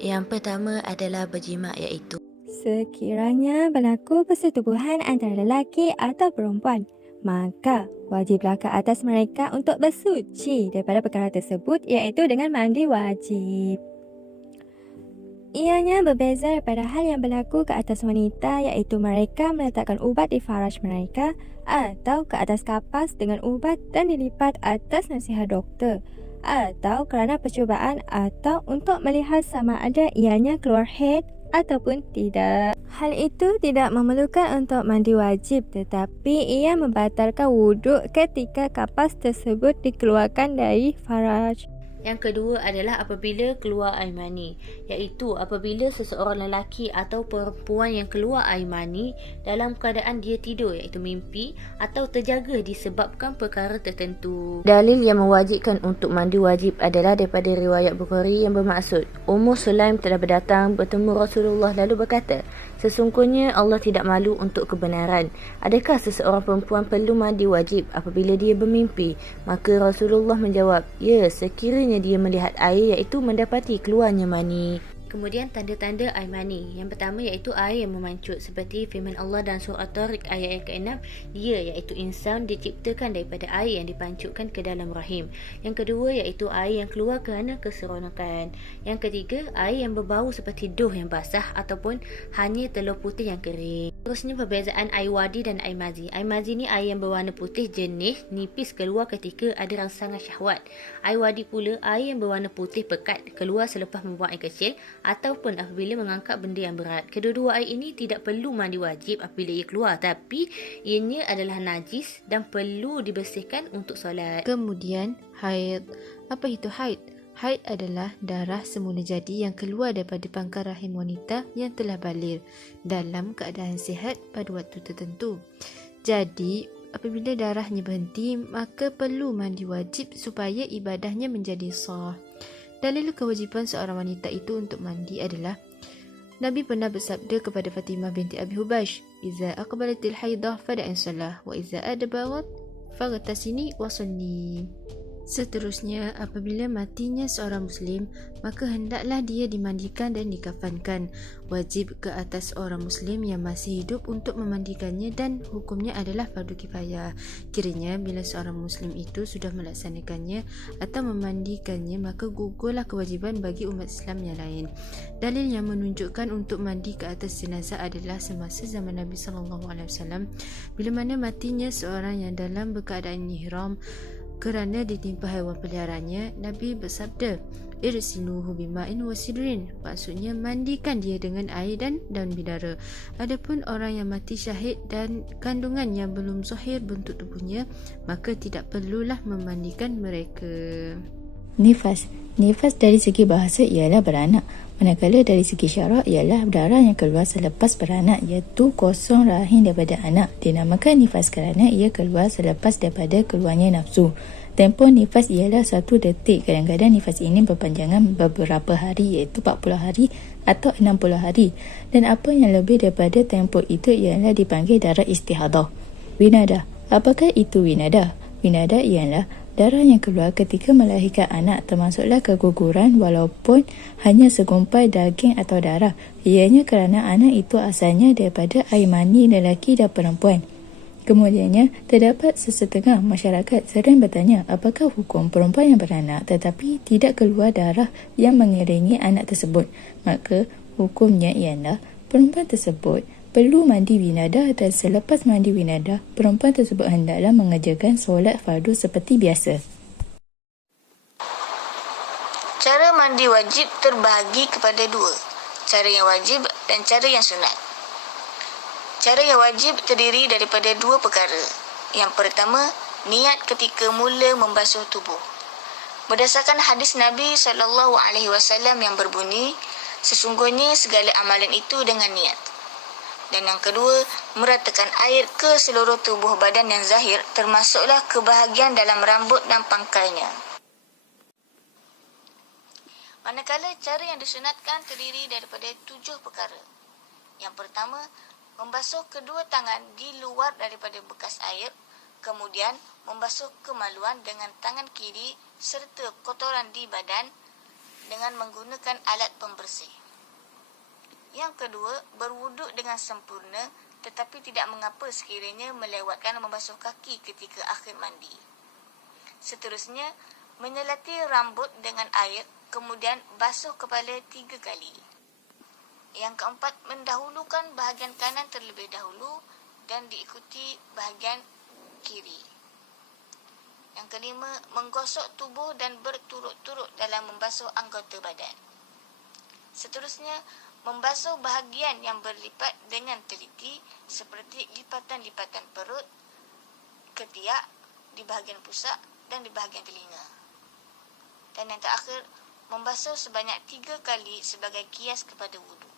Yang pertama adalah berjima, iaitu Sekiranya berlaku persetubuhan antara lelaki atau perempuan, maka wajiblah ke atas mereka untuk bersuci daripada perkara tersebut, iaitu dengan mandi wajib. Ianya berbeza daripada hal yang berlaku ke atas wanita, iaitu mereka meletakkan ubat di faraj mereka atau ke atas kapas dengan ubat dan dilipat atas nasihat doktor, atau kerana percubaan atau untuk melihat sama ada ianya keluar haid ataupun tidak. Hal itu tidak memerlukan untuk mandi wajib, tetapi ia membatalkan wuduk ketika kapas tersebut dikeluarkan dari faraj. Yang kedua adalah apabila keluar air mani, iaitu apabila seseorang lelaki atau perempuan yang keluar air mani dalam keadaan dia tidur, iaitu mimpi atau terjaga disebabkan perkara tertentu. Dalil yang mewajibkan untuk mandi wajib adalah daripada riwayat Bukhari yang bermaksud, Ummu Sulaim telah berdatang bertemu Rasulullah lalu berkata, sesungguhnya Allah tidak malu untuk kebenaran. Adakah seseorang perempuan perlu mandi wajib apabila dia bermimpi? Maka Rasulullah menjawab, ya, sekiranya dia melihat air, iaitu mendapati keluarnya mani. Kemudian tanda-tanda air mani. Yang pertama iaitu air yang memancut, seperti firman Allah dan surah At-Tariq ayat yang ke-6, dia iaitu insan diciptakan daripada air yang dipancutkan ke dalam rahim. Yang kedua iaitu air yang keluar kerana keseronokan. Yang ketiga, air yang berbau seperti duh yang basah ataupun hanya telur putih yang kering. Terusnya perbezaan air wadi dan air mazi. Air mazi ni air yang berwarna putih jernih, nipis keluar ketika ada rangsangan syahwat. Air wadi pula air yang berwarna putih pekat, keluar selepas membuang air kecil ataupun apabila mengangkat benda yang berat. Kedua-dua air ini tidak perlu mandi wajib apabila ia keluar, tapi ianya adalah najis dan perlu dibersihkan untuk solat. Kemudian haid. Apa itu haid? Haid adalah darah semula jadi yang keluar daripada pangkal rahim wanita yang telah baligh dalam keadaan sihat pada waktu tertentu. Jadi, apabila darahnya berhenti, maka perlu mandi wajib supaya ibadahnya menjadi sah. Dalil kewajipan seorang wanita itu untuk mandi adalah Nabi pernah bersabda kepada Fatimah binti Abi Hubash, "Iza aqbalatil haidah fada'in salah wa iza adbarat faghtasini wa sunni." Seterusnya, apabila matinya seorang Muslim, maka hendaklah dia dimandikan dan dikafankan. Wajib ke atas orang Muslim yang masih hidup untuk memandikannya dan hukumnya adalah fardu kifayah. Kiranya bila seorang Muslim itu sudah melaksanakannya atau memandikannya, maka gugurlah kewajiban bagi umat Islam yang lain. Dalil yang menunjukkan untuk mandi ke atas jenazah adalah semasa zaman Nabi SAW, bila mana matinya seorang yang dalam berkeadaan ihram kerana ditimpa haiwan peliharaannya, Nabi bersabda, "Irsiluhu bima'in wa sidrin." Maksudnya mandikan dia dengan air dan daun bidara. Adapun orang yang mati syahid dan kandungan yang belum zahir bentuk tubuhnya, maka tidak perlulah memandikan mereka. Nifas. Nifas dari segi bahasa ialah beranak, manakala dari segi syarak ialah darah yang keluar selepas beranak, iaitu kosong rahim daripada anak. Dinamakan nifas kerana ia keluar selepas daripada keluarnya nafsu. Tempoh nifas ialah 1 detik. Kadang-kadang nifas ini berpanjangan beberapa hari, iaitu 40 hari atau 60 hari. Dan apa yang lebih daripada tempoh itu ialah dipanggil darah istihadah. Winada. Apakah itu winada? Winada ialah darah yang keluar ketika melahirkan anak, termasuklah keguguran walaupun hanya segumpal daging atau darah. Ianya kerana anak itu asalnya daripada air mani lelaki dan perempuan. Kemudiannya, terdapat sesetengah masyarakat sering bertanya apakah hukum perempuan yang beranak tetapi tidak keluar darah yang mengiringi anak tersebut. Maka, hukumnya ialah perempuan tersebut perlu mandi winada dan selepas mandi winada, perempuan tersebut hendaklah mengerjakan solat fardu seperti biasa. Cara mandi wajib terbahagi kepada 2. Cara yang wajib dan cara yang sunat. Cara yang wajib terdiri daripada 2 perkara. Yang pertama, niat ketika mula membasuh tubuh. Berdasarkan hadis Nabi SAW yang berbunyi, sesungguhnya segala amalan itu dengan niat. Dan yang kedua, meratakan air ke seluruh tubuh badan yang zahir, termasuklah ke bahagian dalam rambut dan pangkalnya. Manakala cara yang disunatkan terdiri daripada 7 perkara. Yang pertama, membasuh kedua tangan di luar daripada bekas air, kemudian membasuh kemaluan dengan tangan kiri serta kotoran di badan dengan menggunakan alat pembersih. Yang kedua, berwuduk dengan sempurna tetapi tidak mengapa sekiranya melewatkan membasuh kaki ketika akhir mandi. Seterusnya, menyelati rambut dengan air, kemudian basuh kepala 3 kali. Yang keempat, mendahulukan bahagian kanan terlebih dahulu dan diikuti bahagian kiri. Yang kelima, menggosok tubuh dan berturut-turut dalam membasuh anggota badan. Seterusnya, membasuh bahagian yang berlipat dengan teliti seperti lipatan-lipatan perut, ketiak, di bahagian pusat dan di bahagian telinga. Dan yang terakhir, membasuh sebanyak 3 kali sebagai kias kepada wuduk.